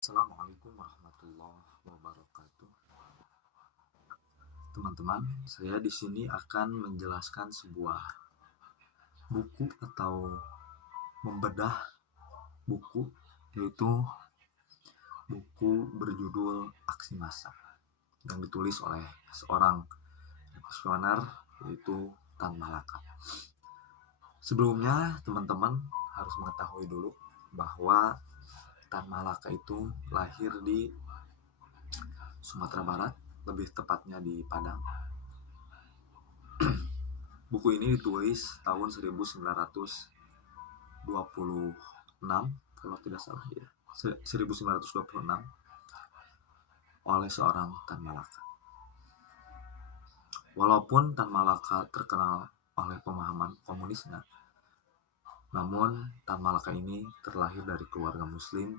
Assalamualaikum warahmatullahi wabarakatuh. Teman-teman, saya di sini akan menjelaskan sebuah buku atau membedah buku, yaitu buku berjudul Aksi Massa yang ditulis oleh seorang revolusioner, yaitu Tan Malaka. Sebelumnya, teman-teman harus mengetahui dulu bahwa Tan Malaka itu lahir di Sumatera Barat, lebih tepatnya di Padang. Buku ini ditulis tahun 1926 kalau tidak salah ya. 1926 oleh seorang Tan Malaka. Walaupun Tan Malaka terkenal oleh pemahaman komunisnya, namun Tan Malaka ini terlahir dari keluarga muslim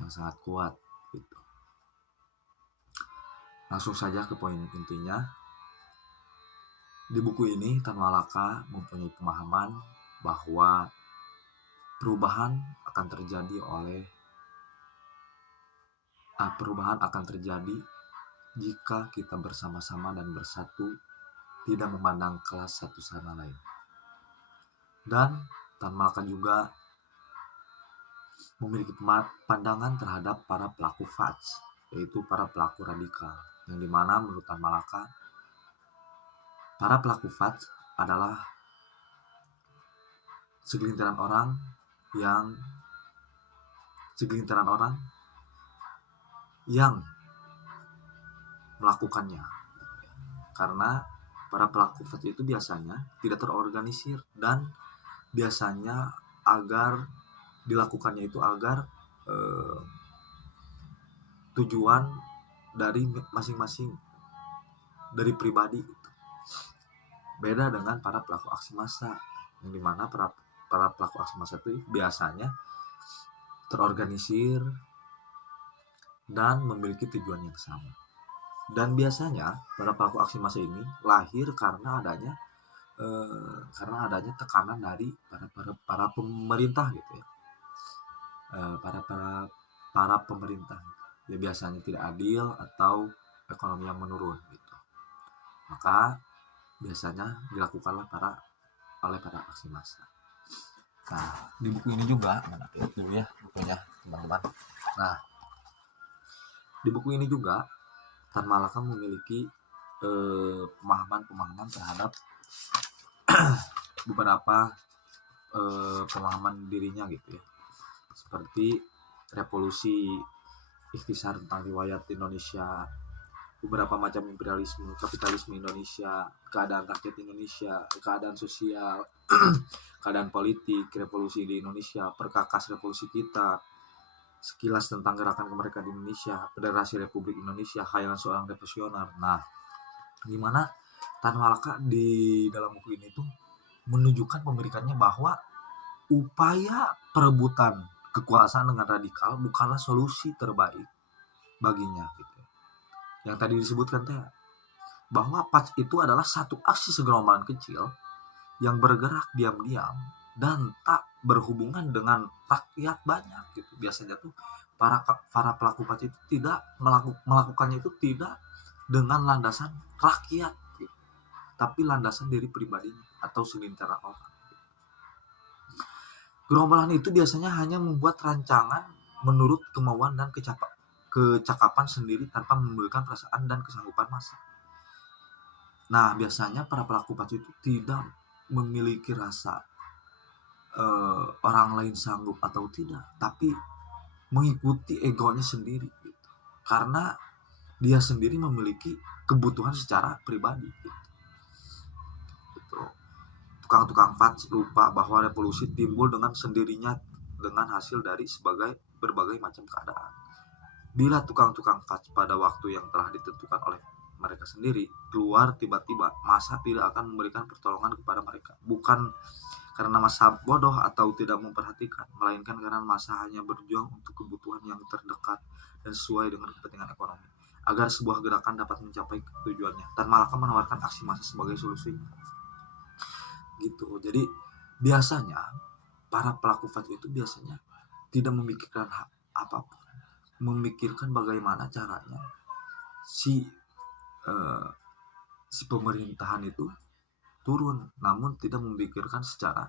yang sangat kuat gitu. Langsung saja ke poin intinya. Di buku ini Tan Malaka mempunyai pemahaman bahwa perubahan akan terjadi jika kita bersama-sama dan bersatu, tidak memandang kelas satu sama lain. Dan Tan Malaka juga memiliki pandangan terhadap para pelaku faj, yaitu para pelaku radikal, yang dimana menurut Tan Malaka para pelaku faj adalah segelintiran orang yang melakukannya, karena para pelaku faj itu biasanya tidak terorganisir dan biasanya agar dilakukannya itu agar tujuan dari masing-masing dari pribadi itu. Beda dengan para pelaku aksi massa, yang dimana para pelaku aksi massa itu biasanya terorganisir dan memiliki tujuan yang sama. Dan biasanya para pelaku aksi massa ini lahir karena adanya tekanan dari para pemerintah gitu ya, para pemerintah ya, biasanya tidak adil atau ekonomi yang menurun gitu. Maka biasanya dilakukanlah oleh para aksi massa. Nah, di buku ini juga, lihat dulu ya bukunya teman-teman. Nah, di buku ini juga Tan Malaka memiliki pemahaman terhadap beberapa pemahaman dirinya gitu ya, seperti revolusi, ikhtisar tentang riwayat Indonesia, beberapa macam imperialisme, kapitalisme Indonesia, keadaan rakyat Indonesia, keadaan sosial, keadaan politik, revolusi di Indonesia, perkakas revolusi kita, sekilas tentang gerakan kemerdekaan di Indonesia, Federasi Republik Indonesia, khayalan seorang revolusioner. Nah, gimana Tan Malaka di dalam buku ini tuh menunjukkan pemerikannya bahwa upaya perebutan kekuasaan dengan radikal bukanlah solusi terbaik baginya gitu. Yang tadi disebutkan teh, bahwa PAC itu adalah satu aksi segerombolan kecil yang bergerak diam-diam dan tak berhubungan dengan rakyat banyak gitu. Biasanya tuh para pelaku PAC itu tidak melakukannya itu tidak dengan landasan rakyat gitu, tapi landasan diri pribadinya atau segelintiran orang. Gerombolan itu biasanya hanya membuat rancangan menurut kemauan dan kecakapan sendiri tanpa memberikan perasaan dan kesanggupan massa. Nah, biasanya para pelaku PAC itu tidak memiliki rasa orang lain sanggup atau tidak, tapi mengikuti egonya sendiri gitu. Karena dia sendiri memiliki kebutuhan secara pribadi gitu. Tukang-tukang faj lupa bahwa revolusi timbul dengan sendirinya dengan hasil dari berbagai macam keadaan. Bila tukang-tukang faj pada waktu yang telah ditentukan oleh mereka sendiri keluar tiba-tiba, massa tidak akan memberikan pertolongan kepada mereka. Bukan karena massa bodoh atau tidak memperhatikan, melainkan karena massa hanya berjuang untuk kebutuhan yang terdekat dan sesuai dengan kepentingan ekonomi, agar sebuah gerakan dapat mencapai tujuannya. Tan Malaka menawarkan aksi massa sebagai solusi gitu. Jadi biasanya para pelaku faj itu biasanya tidak memikirkan apapun, memikirkan bagaimana caranya si pemerintahan itu turun, namun tidak memikirkan secara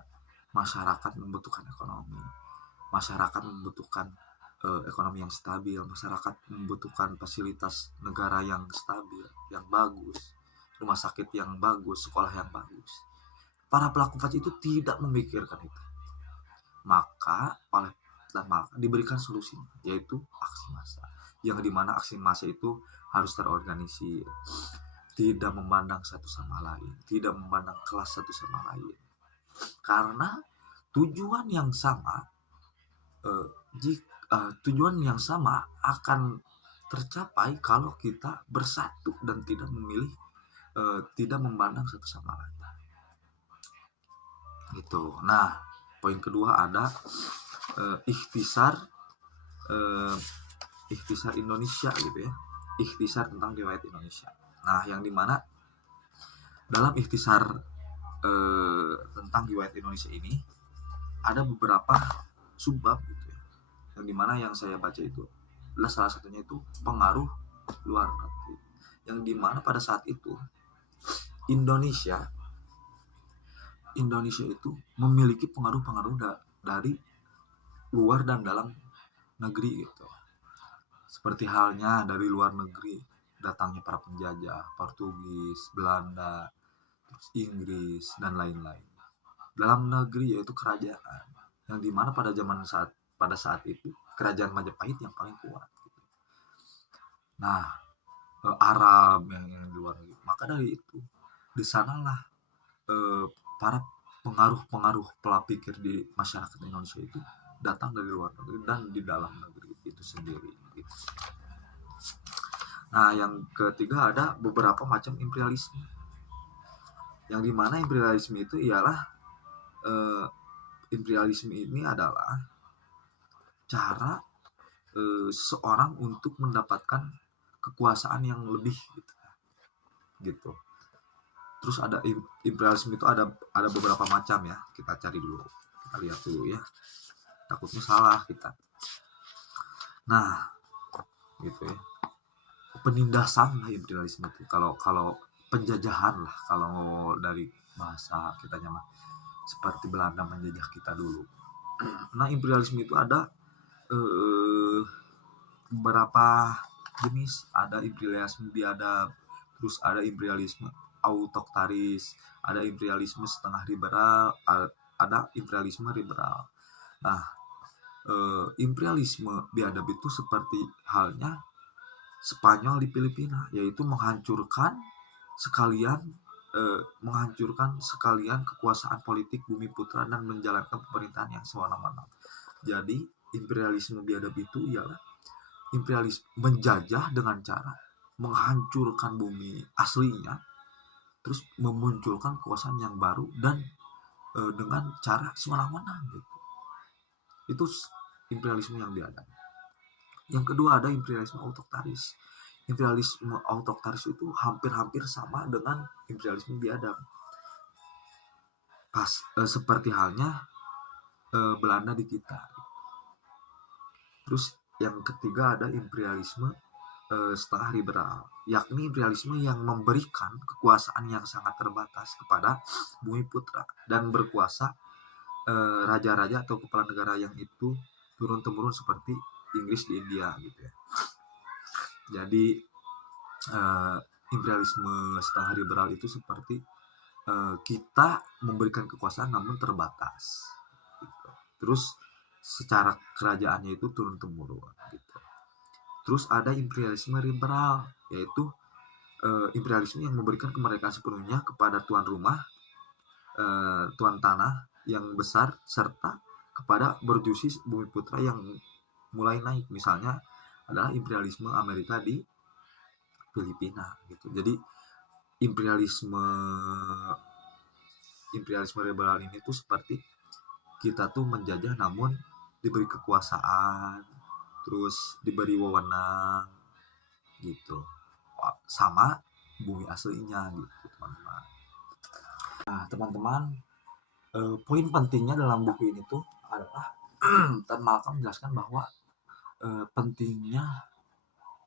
masyarakat membutuhkan ekonomi, masyarakat membutuhkan ekonomi yang stabil, masyarakat membutuhkan fasilitas negara yang stabil, yang bagus, rumah sakit yang bagus, sekolah yang bagus. Para pelaku fase itu tidak memikirkan itu, maka diberikan solusi, yaitu aksi massa, yang dimana aksi massa itu harus terorganisir, tidak memandang satu sama lain, tidak memandang kelas satu sama lain, karena tujuan yang sama tujuan yang sama akan tercapai kalau kita bersatu dan tidak memilih tidak memandang satu sama lain. Gitu. Nah, poin kedua ada ikhtisar Indonesia gitu ya. Ikhtisar tentang riwayat Indonesia. Nah, yang dimana dalam ikhtisar tentang riwayat Indonesia ini ada beberapa subbab gitu ya. Yang dimana yang saya baca itu adalah salah satunya itu pengaruh luar negeri. Yang dimana pada saat itu Indonesia itu memiliki pengaruh-pengaruh dari luar dan dalam negeri gitu. Seperti halnya dari luar negeri datangnya para penjajah, Portugis, Belanda, terus Inggris dan lain-lain. Dalam negeri yaitu kerajaan, yang dimana pada saat itu kerajaan Majapahit yang paling kuat. Gitu. Nah, Arab yang di luar negeri. Maka dari itu, di sanalah para pengaruh pola pikir di masyarakat Indonesia itu datang dari luar negeri dan di dalam negeri itu sendiri. Gitu. Nah, yang ketiga ada beberapa macam imperialisme. Yang dimana imperialisme itu ialah imperialisme ini adalah cara seorang untuk mendapatkan kekuasaan yang lebih gitu. Terus ada imperialisme itu ada beberapa macam ya. Kita cari dulu, kita lihat dulu ya. Takutnya salah kita. Nah, gitu ya. Penindasan lah imperialisme itu. Kalau penjajahan lah kalau dari bahasa kita mah seperti Belanda menjajah kita dulu. Nah, imperialisme itu ada beberapa jenis. Ada imperialisme biadab, terus ada imperialisme autokrataris, ada imperialisme setengah liberal, ada imperialisme liberal. Nah, imperialisme biadab itu seperti halnya Spanyol di Filipina, yaitu menghancurkan sekalian kekuasaan politik Bumiputra dan menjalankan pemerintahan yang sewenang-wenang. Jadi imperialisme biadab itu ialah imperialisme menjajah dengan cara menghancurkan bumi aslinya, terus memunculkan kekuasaan yang baru dan dengan cara sewenang-wenang gitu. Itu imperialisme yang biadab. Yang kedua ada imperialisme autokrataris. Imperialisme autokrataris itu hampir sama dengan imperialisme biadab. Seperti halnya Belanda di kita. Terus yang ketiga ada imperialisme setengah liberal, yakni imperialisme yang memberikan kekuasaan yang sangat terbatas kepada Bumiputra dan berkuasa raja-raja atau kepala negara yang itu turun-temurun seperti Inggris di India gitu ya. Jadi imperialisme setengah liberal itu seperti kita memberikan kekuasaan namun terbatas gitu. Terus secara kerajaannya itu turun-temurun gitu. Terus ada imperialisme liberal, yaitu imperialisme yang memberikan kemerdekaan sepenuhnya kepada tuan rumah, tuan tanah yang besar, serta kepada borjusi Bumiputra yang mulai naik. Misalnya adalah imperialisme Amerika di Filipina gitu. Jadi imperialisme liberal ini tuh seperti kita tuh menjajah namun diberi kekuasaan, terus diberi wewenang gitu, sama bumi aslinya gitu teman-teman. Nah teman-teman, poin pentingnya dalam buku ini tuh adalah Tan Malcolm menjelaskan bahwa pentingnya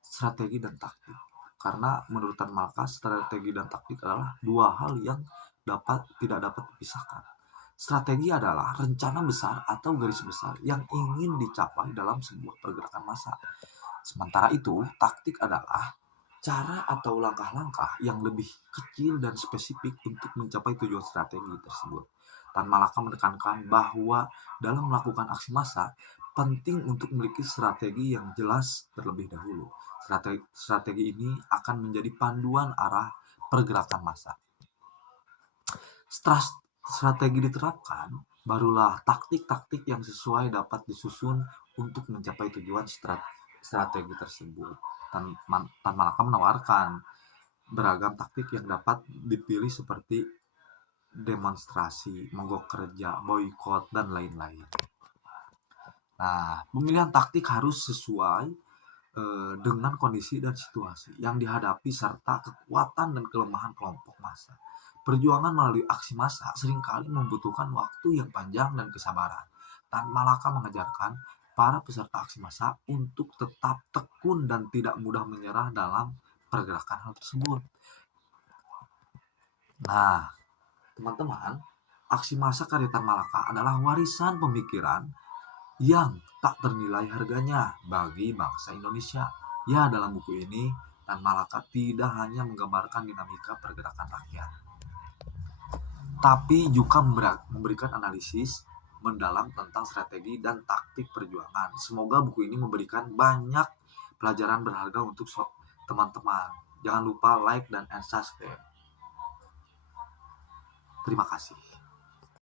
strategi dan taktik. Karena menurut Tan Malaka, strategi dan taktik adalah dua hal yang tidak dapat dipisahkan. Strategi adalah rencana besar atau garis besar yang ingin dicapai dalam sebuah pergerakan massa. Sementara itu, taktik adalah cara atau langkah-langkah yang lebih kecil dan spesifik untuk mencapai tujuan strategi tersebut. Tan Malaka menekankan bahwa dalam melakukan aksi massa, penting untuk memiliki strategi yang jelas terlebih dahulu. Strategi ini akan menjadi panduan arah pergerakan massa. Strategi diterapkan, barulah taktik-taktik yang sesuai dapat disusun untuk mencapai tujuan strategi tersebut. Tan Malaka menawarkan beragam taktik yang dapat dipilih seperti demonstrasi, mogok kerja, boykot, dan lain-lain. Nah, pemilihan taktik harus sesuai dengan kondisi dan situasi yang dihadapi serta kekuatan dan kelemahan kelompok massa. Perjuangan melalui aksi massa seringkali membutuhkan waktu yang panjang dan kesabaran. Tan Malaka mengajarkan para peserta aksi massa untuk tetap tekun dan tidak mudah menyerah dalam pergerakan hal tersebut. Nah, teman-teman, aksi massa karya Tan Malaka adalah warisan pemikiran yang tak ternilai harganya bagi bangsa Indonesia. Ya, dalam buku ini, Tan Malaka tidak hanya menggambarkan dinamika pergerakan rakyat, tapi juga memberikan analisis mendalam tentang strategi dan taktik perjuangan. Semoga buku ini memberikan banyak pelajaran berharga untuk teman-teman. Jangan lupa like dan subscribe. Terima kasih.